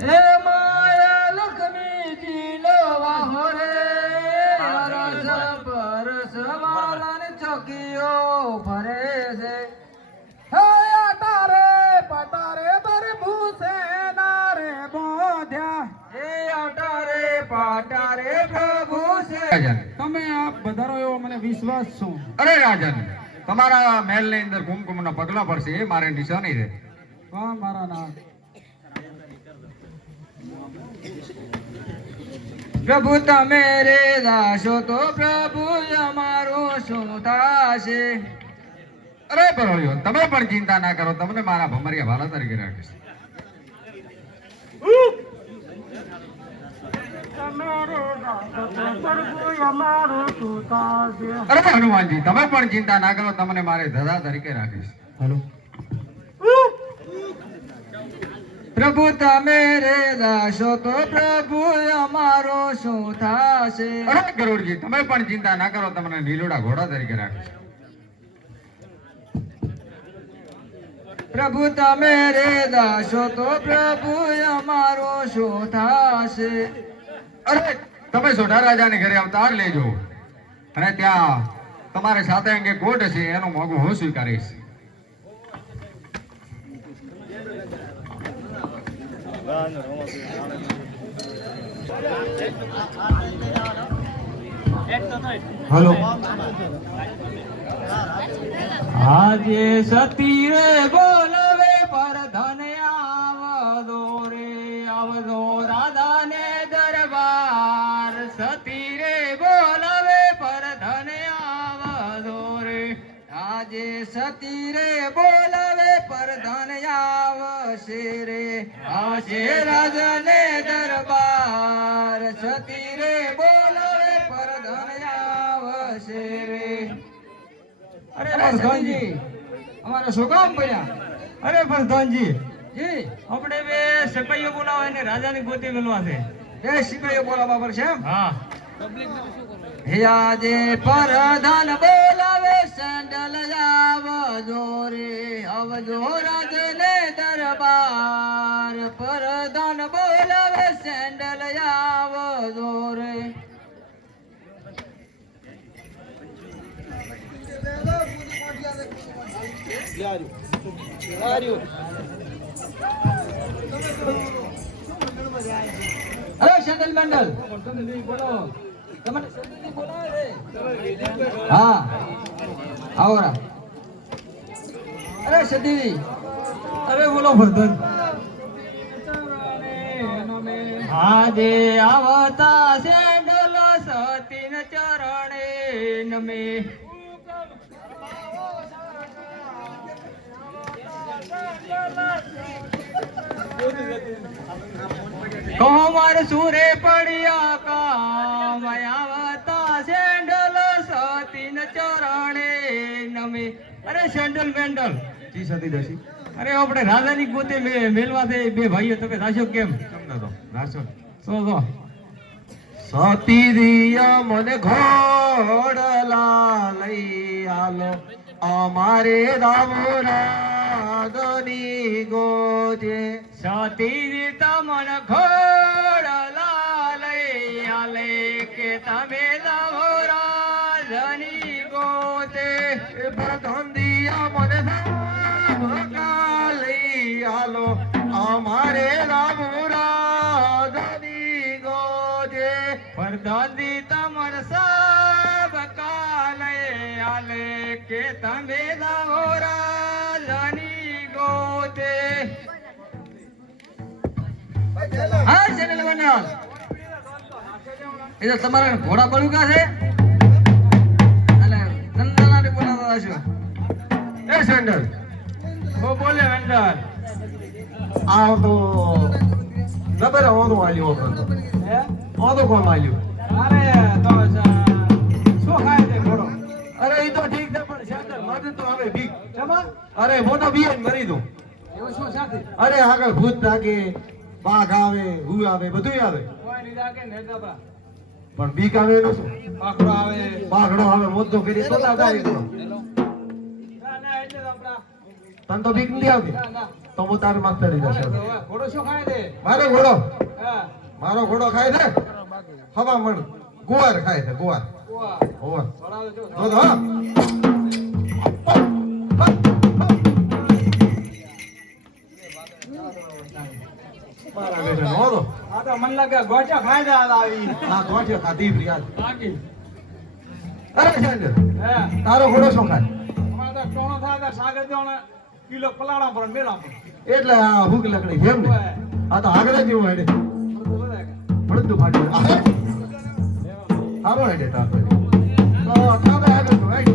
હે માયા લક્ષ્મીજી નો વાહો રે. ચોકીઓ ભરે છે. હે અટારે પટારે તારે ભૂસે નારે બોધ્યા. હે અટારે પાટારે પ્રભુ છે તમે આ વધારો એવો મને વિશ્વાસ છો. અરે રાજન તમારા મહેલની અંદર કુમકુમના પગલા પડશે એ મારે નિશાની છે. મારા પ્રભુ તમે રે દાસો તો પ્રભુ અમારો શું થશે અરે બરોયો તમે પણ ચિંતા ના કરો તમને મારા ભમરિયા ભાલા તરીકે રાખીશ. અરે હનુમાનજી તમે પણ ચિંતા ના કરો તમને મારે ધધા તરીકે રાખીશ. હેલો. પ્રભુ તમે રે દાસો તો પ્રભુ અમારો શું થશે? અરે ગરુડજી તમે પણ ચિંતા ના કરો તમને નીલોડા ઘોડા તરીકે રાખીશ પ્રભુ તમે રે દાસો તો પ્રભુ અમારો શું થશે? અરે તમે સોઢા રાજાને ઘરે અવતાર લેજો. અને ત્યાં તમારે સાથે અંગે કોટ છે એનું મોગું હું સ્વીકારીશ. હેલો. આજે સતી રે બોલવે પર ધન આવદો રે આવદો રાધા ને દરબાર. સતી રે બોલવે પર ધન આવદો રે. આજે સતી રે બોલવે પર ધન આવશે રે? આવશે રાજને દરબાર. સતી રે બોલવે પર ધન આવશે રે? અરે પ્રધાનજી અમારા શું કામ પડ્યા. અરે પ્રધાનજી જી. આપણે બે સપાઈઓ બોલાવે ને રાજાની ગોતી મેળવા છે. એ સિપાહીઓ બોલાવવા પર છે હા. હે આજે પરધાન બોલાવે સેન્ડલ આવજો રે આવજો રાજને દરબાર પરધાન બોલાવે સેન્ડલ આવજો રે અરે સેન્ડલ મંડલ છે હા આવો અરે સતી અરે બોલો ભરધન આજે આવતા સેન્ડલ સતીન ચરણે નમે. કોમર સુરે પડ્યા કામ આવતા સેન્ડલ સતીન ચરણે નમે. અરે સેન્ડલ મેન્ડલ જી સતી દસી અરે આપણે રાજાની ગોતે મેલવા છે બે ભાઈઓ. તમે રાશો કેમ? તમને તો રાશો. સો સો સતી દિયા મને ઘોડલા લઈ આલો. અમારે દામોરાદની ગોજે. સતી તમન ઘોડ લાલૈયા લે કે તમે દવરાજની ગોતે એ પ્રધાન દિયા મને ભકા લઈ આલો અમારે દામોરાદની ગોજે. પરદાદી તમન સબ કાલે આલે કે તમે દવરાજની ગોતે હા ચેનલ બનાવ એ તો તમારા ઘોડા છે. એટલે નંદનાને બોલાવવા છો. એ સેન્ડલ ઓ બોલે વેન્ડર આ તો નબર ઓનો આલ્યો હતો હે? ઓનો કોમ આલ્યો? અરે તો શું ખાય છે ઘોડો? અરે ઈ તો ઠીક છે પણ તો હવે બીક. જમા અરે મોટો બીએ મરી દો એવું શું સાથે? અરે આગળ ભૂત લાગે બાઘ આવે હુ આવે બધું આવે. પણ બીક આવે એનો શું? પાકડો આવે. બાઘડો આવે મોજો કરી તો ના દો તો. ના ના એટલે તો તને તો બીક નથી આવતી? તો હું તારે માં ચડી જશે ઘોડો શું ખાય છે? મારો ઘોડો? મારો ઘોડો ખાય છે? હવા મણ ગુવાર ખાય છે ગુવાર. જો. જો તો હા. આ તો મન લાગે ખાય છે આ આવી. આ ગોઠિયો ખાધી પ્રિયા બાકી. અરે સંજય હે. તારો ઘોડો શું ખાય? અમારે તો ટોણો થાય તો સાગર જોણે કિલો પલાણા પર મેળા પર. એટલે આ હુક લકડી જેમ ને આ તો આગળ જેવું હેડે. ભણતું ફાટ્યું આ હે. સારો હેડે તાર તો. થાબે આગળ તો હેડ.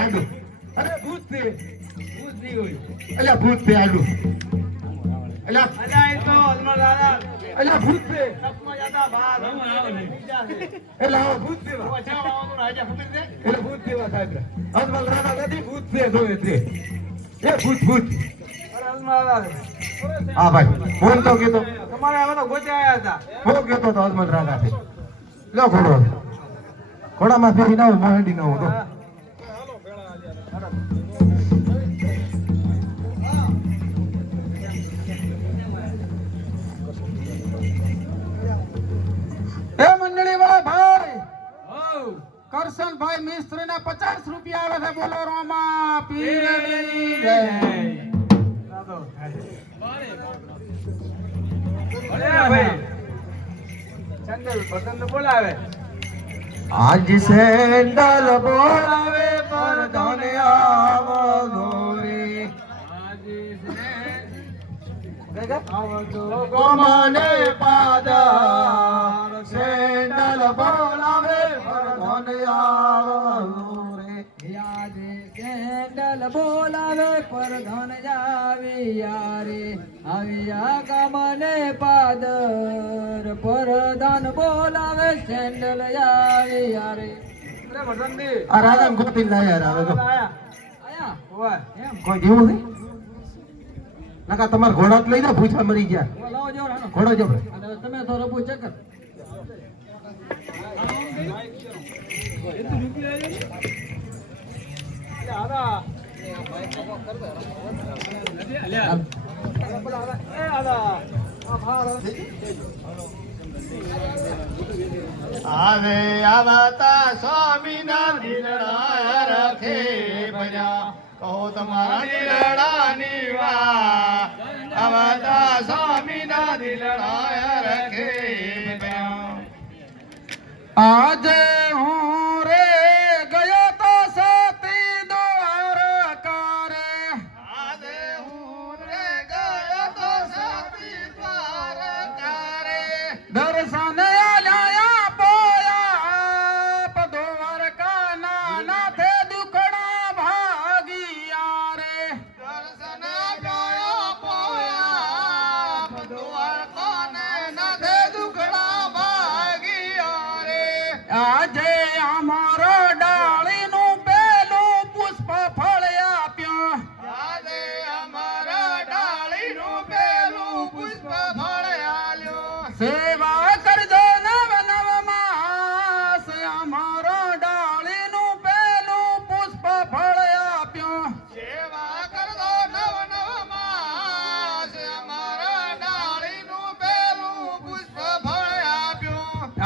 આડો. અરે ભૂત છે ભૂત નહીં હોય. અલ્યા ભૂત છે આડો. અલ્યા. અલ્યા એ તો હલમાં દાદા. અલ્યા ભૂત છે. એટલે આવો ભૂત છે? એટલે ભૂત જેવા સાહેબ. અજમલ રાણા નથી ભૂત છે જોયે છે. એ ભૂત ભૂત. હા ભાઈ. ફોન તો કીધો તમારે હવે તો ગોતે આયા હતા. ફોન કીધો તો અજમલ રાણા લો ઘોડો. ઘોડામાં ફેરી ના હોય મોહડી ના હું તો. મંડળી વાળા ભાઈ. કરશનભાઈ મિસ્ત્રી ના પચાસ રૂપિયા આવે છે બોલો રોમા પીરની જય. આજ સેન્ડલ બોલાવે પર ધન આવજો રે ગમને પાદર સેન્ડલ બોલાવે પરધન યાદે સેન્ડલ બોલાવે પર ધન યારે. આવ્યા ગમને પાદર પરધન બોલાવે સેન્ડલ જાવી યારે. રાજા ગોતી લાયા યાર હવે તો. આયા આયા. ઓય. એમ? કોઈ જેવું નહીં? નકા તમારા ઘોડા જ લઈ જાઓ ભૂછા મરી ગયા. ઘોડો લાવો જો તમે તો રબુ ચક્કર. આવે આવતા સ્વામીના નિર્ણય રખે ભજા. કહો તમારા દિલડાની વાત. આવતા સ્વામીના નિર્ણય રખે આજે હું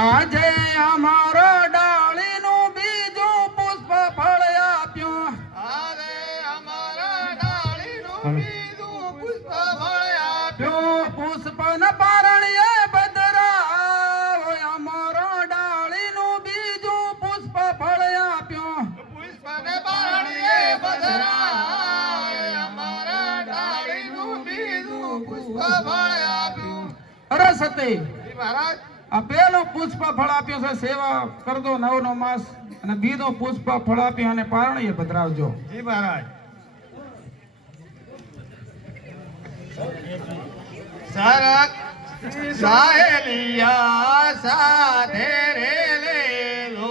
આજે અમારો ડાળીનું બીજું પુષ્પ ફળ આપ્યું. આજે અમારા ડાળીનું બીજું પુષ્પ ફળ આપ્યું. પુષ્પ ન પારણીએ બદરાવ અમારો ડાળીનું બીજું પુષ્પ ફળ આપ્યું. પુષ્પ પારણીએ બદરાવ અમારા ડાળીનું બીજું પુષ્પ ફળ આપ્યું. રસતે પુષ્પ ફળ આપ્યો છે, સેવા કરજો, નવનો માસ અને બીજો પુષ્પ ફળ આપ્યો અને પારણીએ પધરાવજો. સાહેલિયા સાધે રે લે હો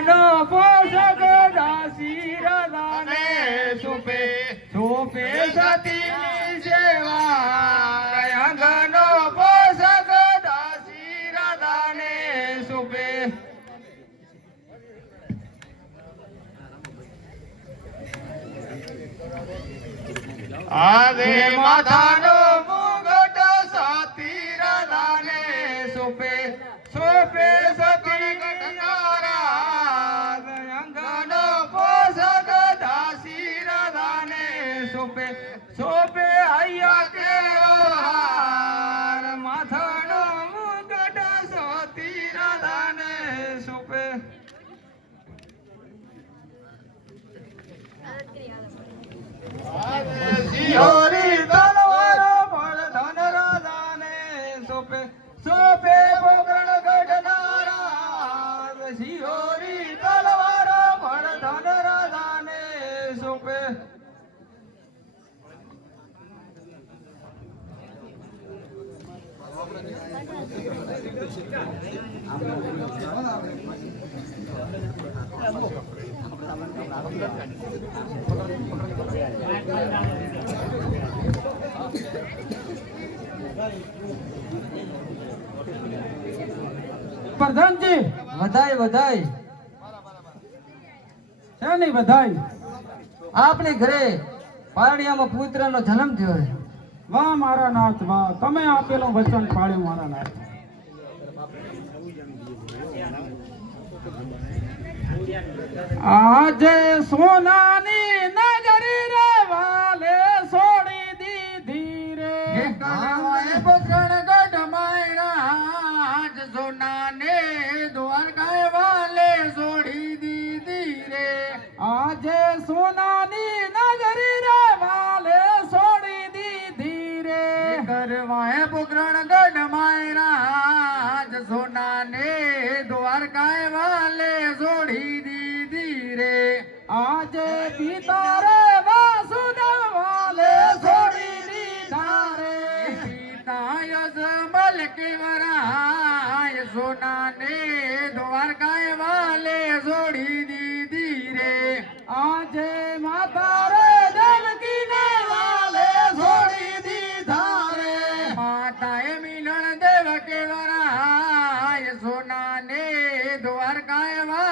આદે માથાનો મુગટ સાતી રાધાને સુપે સુપે સતી ગટનારા અંગનો પોષક દાસી રાધાને સુપે સુપે Señor. વધાય વધાય છે નહીં આપણે ઘરે પારડિયામાં પુત્રનો જન્મ થયો છે. વાહ, મારા નાથ, વાહ. તમે આપેલું વચન પાળ્યું મારા નાથ. આજે સોનાની ને દ્વારકા એવા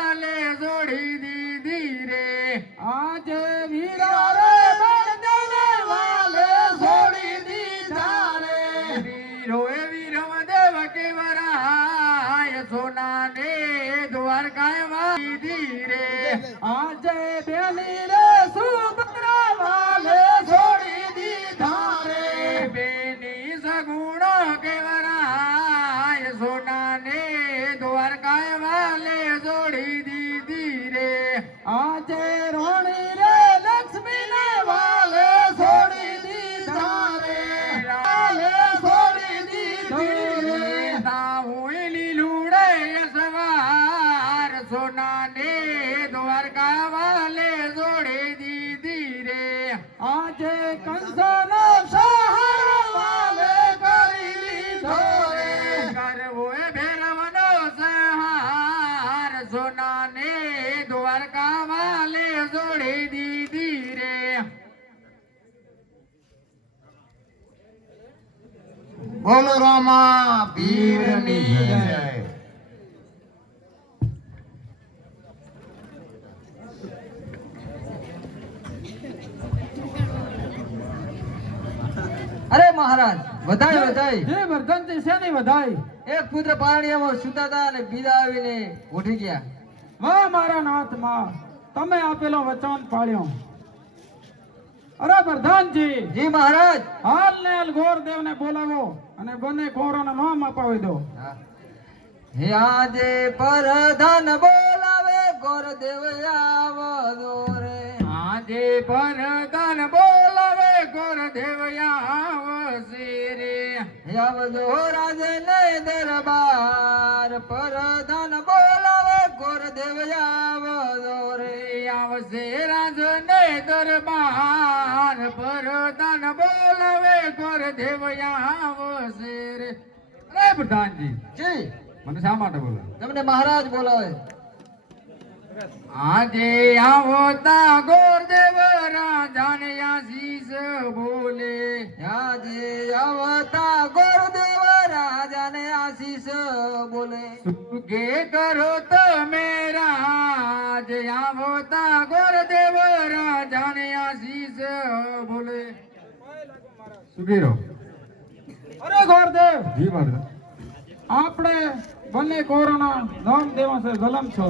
બોલો રામા ભીરની જય. અરે મહારાજ વધાય વધાય. જે વર્ધનજી છે ને વધાય? એક પુત્ર પાણીયામાં સુતાતા અને બીજા આવીને ઉઠી ગયા. વાહ મારા નાથમાં તમે આપેલો વચન પાળ્યો. અરે વર્ધનજી જી મહારાજ. હાલ ને અલગોર દેવને બોલાવો. અને બંને કોરોના નામ અપાવી દો. હે. આજે પરધાન બોલાવે ગોરદેવ આવજો રે. આજે પરદાન બોલાવે ગોરદેવ આવશે રે. આવજો રાજે ને દરબાર. પરધાન બોલાવે ગોરદેવ આવજો રે આવશે રાજને દરબાર. પરદાન બોલાવે ગોરદેવ આવશે રે. અરે પ્રધાનજી. જી. મને શા માટે બોલો તમને મહારાજ બોલાવે. આજે આવતા ગોરદેવ રાજાને આશીષ બોલે. આજે આવતા ગોરદેવ રાજાને આશીષ બોલે. સુખે કરો તમે રાજ આવતા ગોરદેવ રાજાને આશીષ બોલે. સુખી રહો અરે ગોરદેવ! જી મહારાજ. આપણે બંને કોરોના નામ દેવાશે જલમ છો.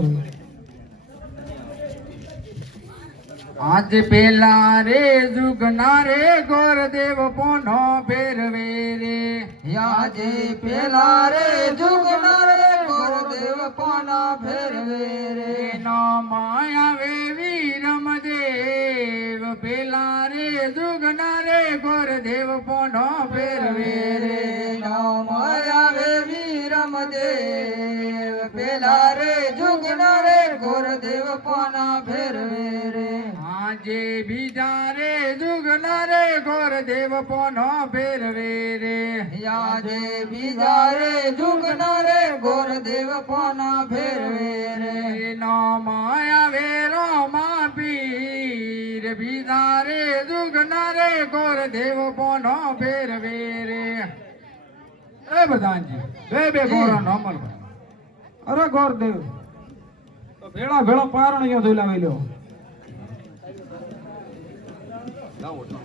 આજ પેલા રે જુગના રે ગોરદેવ પોનો ફેરવે રે. આજે પેલા રે જુગના રે પાના ફેરવે રે? નો માયાવે વીરમ દેવ પેલા રે જુગના રે ગોરદેવ પોનો ફેરવે રે? નામ આવે વીરમ દેવ પેલા રે જુગના રે ગોરદેવ પાના ફેરવે રે? આજે બીજા રે જુગના રે ગોરદેવ પોનો ફેરવે રે આજે બીજા રે જુગના રે ગોરદેવ પોનો ફેરવે રે નો માયાવે રોમા પીર બીજા રે જુગના રે ગોરદેવ પોનો ફેરવે રે એ બધાજી બે બે ગોરો નો અમલ અરે ગોરદેવ તો ભેળા ભેળો પારણીયો ધોલાવી લ્યો તુલો